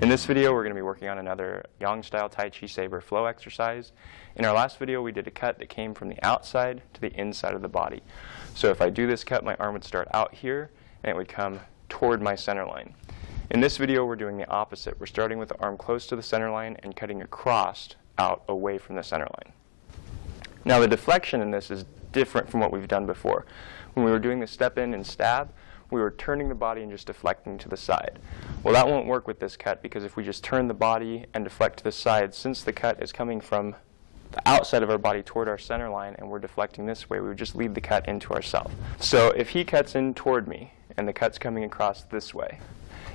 In this video, we're going to be working on another Yang-style Tai Chi Saber flow exercise. In our last video, we did a cut that came from the outside to the inside of the body. So if I do this cut, my arm would start out here, and it would come toward my center line. In this video, we're doing the opposite. We're starting with the arm close to the center line and cutting across out away from the center line. Now, the deflection in this is different from what we've done before. When we were doing the step in and stab, we were turning the body and just deflecting to the side. Well, that won't work with this cut, because if we just turn the body and deflect to the side, since the cut is coming from the outside of our body toward our center line and we're deflecting this way, we would just lead the cut into ourselves. So if he cuts in toward me and the cut's coming across this way,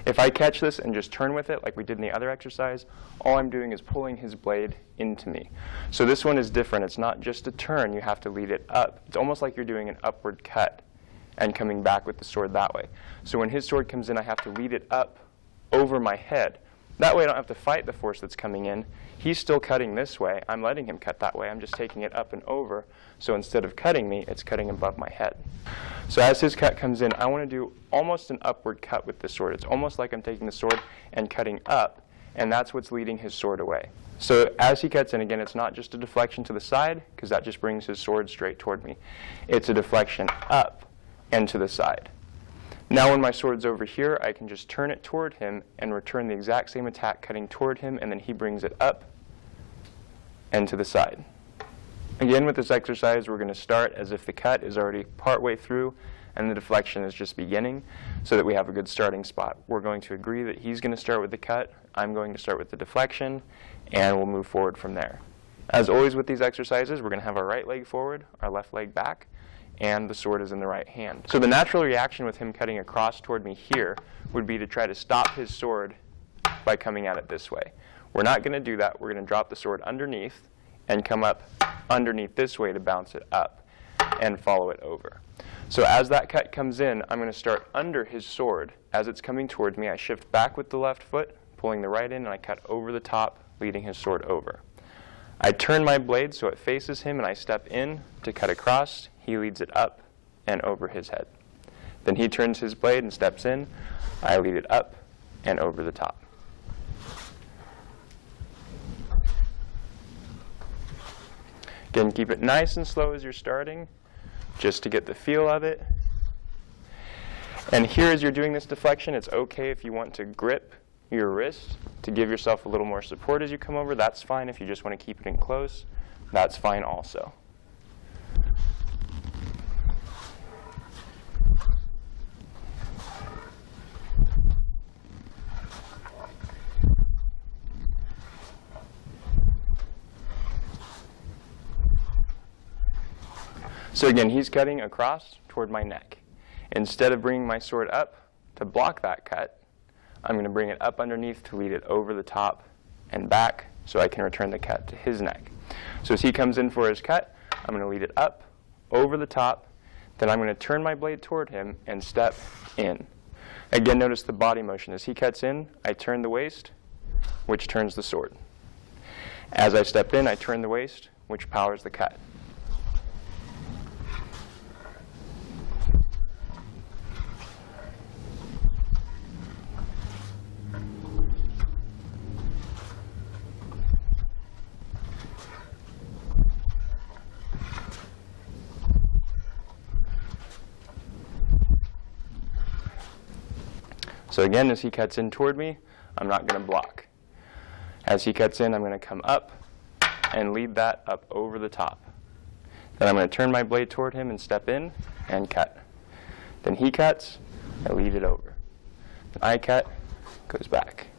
if I catch this and just turn with it like we did in the other exercise, all I'm doing is pulling his blade into me. So this one is different. It's not just a turn. You have to lead it up. It's almost like you're doing an upward cut and coming back with the sword that way. So when his sword comes in, I have to lead it up over my head. That way I don't have to fight the force that's coming in. He's still cutting this way. I'm letting him cut that way. I'm just taking it up and over. So instead of cutting me, it's cutting above my head. So as his cut comes in, I want to do almost an upward cut with the sword. It's almost like I'm taking the sword and cutting up, and that's what's leading his sword away. So as he cuts in, again, it's not just a deflection to the side, because that just brings his sword straight toward me. It's a deflection up and to the side. Now when my sword's over here, I can just turn it toward him and return the exact same attack, cutting toward him, and then he brings it up and to the side. Again, with this exercise, we're going to start as if the cut is already partway through and the deflection is just beginning, so that we have a good starting spot. We're going to agree that he's going to start with the cut, I'm going to start with the deflection, and we'll move forward from there. As always with these exercises, we're going to have our right leg forward, our left leg back, and the sword is in the right hand. So the natural reaction with him cutting across toward me here would be to try to stop his sword by coming at it this way. We're not going to do that. We're going to drop the sword underneath and come up underneath this way to bounce it up and follow it over. So as that cut comes in, I'm going to start under his sword. As it's coming towards me, I shift back with the left foot, pulling the right in, and I cut over the top, leading his sword over. I turn my blade so it faces him, and I step in to cut across. He leads it up and over his head. Then he turns his blade and steps in. I lead it up and over the top. Again, keep it nice and slow as you're starting, just to get the feel of it. And here, as you're doing this deflection, it's okay if you want to grip your wrist to give yourself a little more support as you come over. That's fine. If you just want to keep it in close, that's fine also. So again, he's cutting across toward my neck. Instead of bringing my sword up to block that cut, I'm going to bring it up underneath to lead it over the top and back so I can return the cut to his neck. So as he comes in for his cut, I'm going to lead it up, over the top, then I'm going to turn my blade toward him and step in. Again, notice the body motion. As he cuts in, I turn the waist, which turns the sword. As I step in, I turn the waist, which powers the cut. So again, as he cuts in toward me, I'm not going to block. As he cuts in, I'm going to come up and lead that up over the top. Then I'm going to turn my blade toward him and step in and cut. Then he cuts, I lead it over. Then I cut, goes back.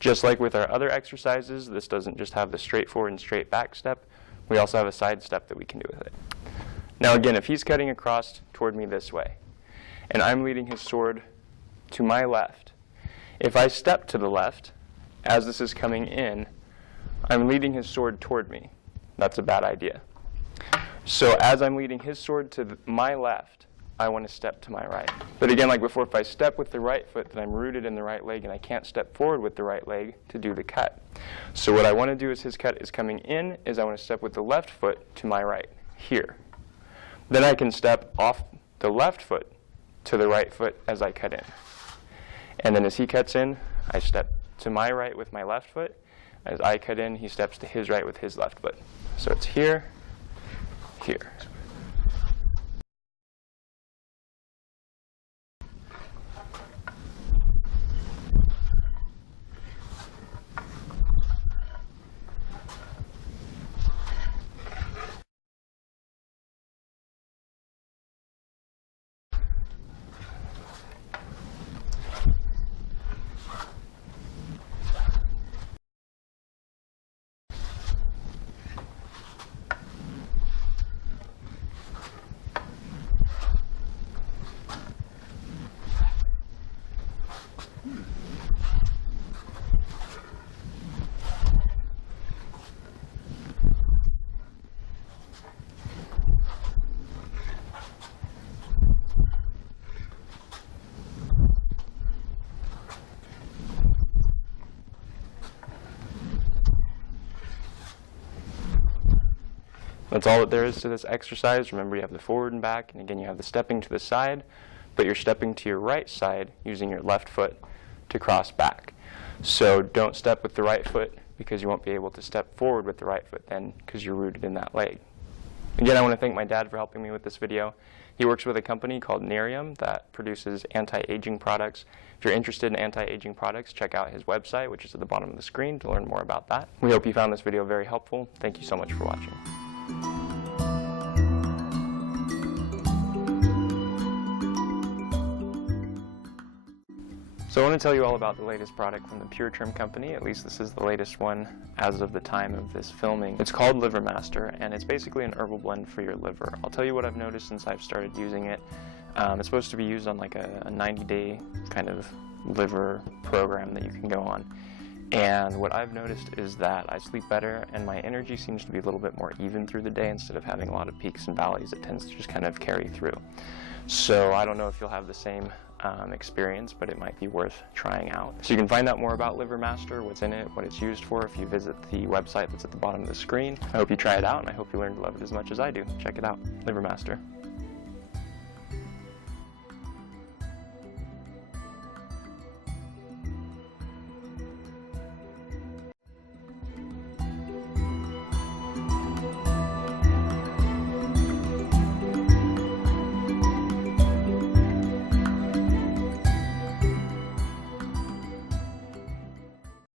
Just like with our other exercises, this doesn't just have the straight forward and straight back step. We also have a side step that we can do with it. Now again, if he's cutting across toward me this way, and I'm leading his sword to my left, if I step to the left, as this is coming in, I'm leading his sword toward me. That's a bad idea. So as I'm leading his sword to my left, I want to step to my right. But again, like before, if I step with the right foot, then I'm rooted in the right leg, and I can't step forward with the right leg to do the cut. So what I want to do as his cut is coming in, is I want to step with the left foot to my right, here. Then I can step off the left foot to the right foot as I cut in. And then as he cuts in, I step to my right with my left foot. As I cut in, he steps to his right with his left foot. So it's here, here. That's all that there is to this exercise. Remember, you have the forward and back, and again, you have the stepping to the side, but you're stepping to your right side using your left foot to cross back. So don't step with the right foot, because you won't be able to step forward with the right foot then, because you're rooted in that leg. Again, I want to thank my dad for helping me with this video. He works with a company called Nerium that produces anti-aging products. If you're interested in anti-aging products, check out his website, which is at the bottom of the screen, to learn more about that. We hope you found this video very helpful. Thank you so much for watching. So I want to tell you all about the latest product from the Pure Trim company. At least this is the latest one as of the time of this filming. It's called Liver Master, and it's basically an herbal blend for your liver. I'll tell you what I've noticed since I've started using it. It's supposed to be used on like a 90-day kind of liver program that you can go on. And what I've noticed is that I sleep better, and my energy seems to be a little bit more even through the day instead of having a lot of peaks and valleys. It tends to just kind of carry through. So I don't know if you'll have the same experience, but it might be worth trying out. So you can find out more about Liver Master, what's in it, what it's used for, if you visit the website that's at the bottom of the screen. I hope you try it out, and I hope you learn to love it as much as I do. Check it out, Liver Master.